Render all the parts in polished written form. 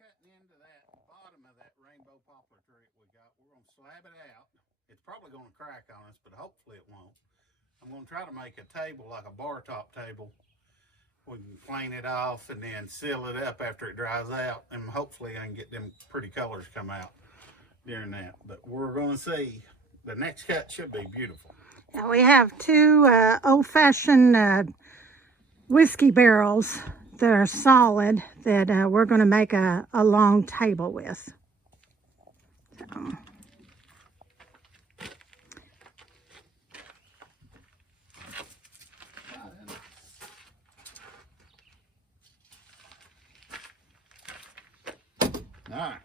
cutting into that bottom of that rainbow poplar tree we got. We're going to slab it out. It's probably going to crack on us, but hopefully it won't. I'm going to try to make a table, like a bar top table. We can plane it off and then seal it up after it dries out, and hopefully I can get them pretty colors come out during that. But we're going to see. The next cut should be beautiful. Now we have two old-fashioned whiskey barrels that are solid that we're going to make a long table with. So. All right.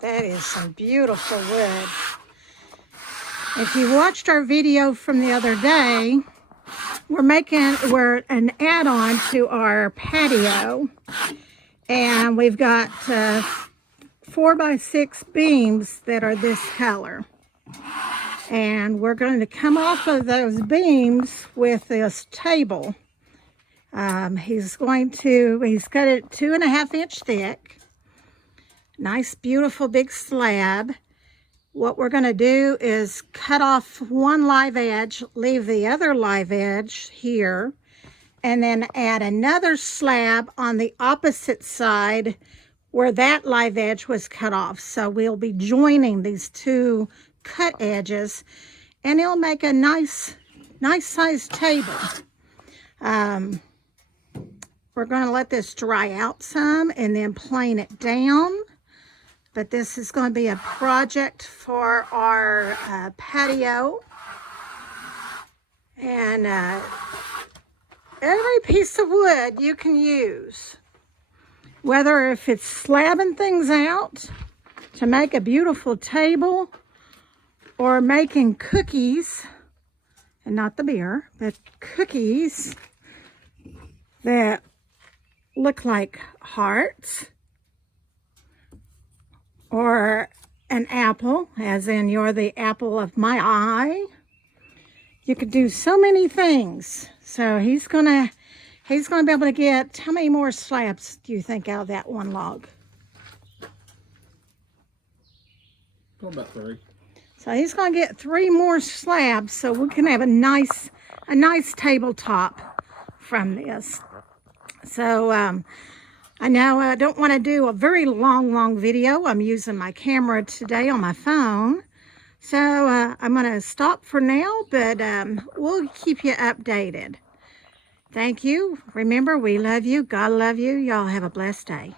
That is some beautiful wood. If you watched our video from the other day, we're an add-on to our patio, and we've got 4x6 beams that are this color, and we're going to come off of those beams with this table. He's cut it 2.5-inch thick. Nice, beautiful, big slab. What we're going to do is cut off one live edge, leave the other live edge here, and then add another slab on the opposite side where that live edge was cut off. So we'll be joining these two cut edges, and it'll make a nice sized table. We're going to let this dry out some and then plane it down. But this is going to be a project for our patio. And every piece of wood you can use. Whether if it's slabbing things out to make a beautiful table, or making cookies, and not the beer, but cookies that look like hearts. Or an apple, as in you're the apple of my eye. You could do so many things. So he's gonna be able to get, how many more slabs do you think out of that one log? About 3. So he's gonna get 3 more slabs, so we can have a nice tabletop from this. So I know I don't want to do a very long video. I'm using my camera today on my phone. So I'm going to stop for now, but we'll keep you updated. Thank you. Remember, we love you. God love you. Y'all have a blessed day.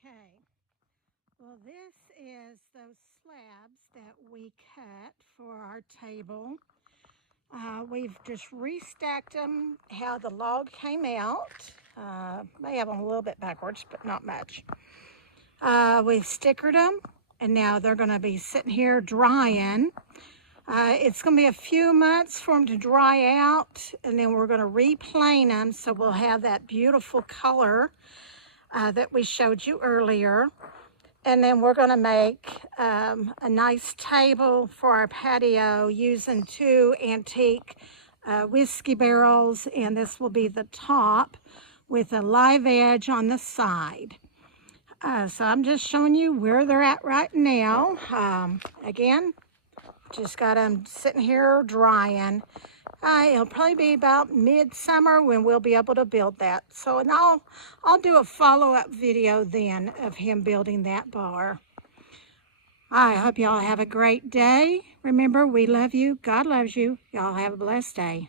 Okay. Well, this is those slabs that we cut for our table. We've just restacked them how the log came out. May have them a little bit backwards, but not much. We've stickered them, and now they're going to be sitting here drying. It's going to be a few months for them to dry out, and then we're going to replane them so we'll have that beautiful color that we showed you earlier. And then we're going to make a nice table for our patio using 2 antique whiskey barrels, and this will be the top with a live edge on the side. So I'm just showing you where they're at right now. Again, just got them sitting here drying. It'll probably be about midsummer when we'll be able to build that. So, and I'll do a follow-up video then of him building that bar. I hope y'all have a great day. Remember, we love you. God loves you. Y'all have a blessed day.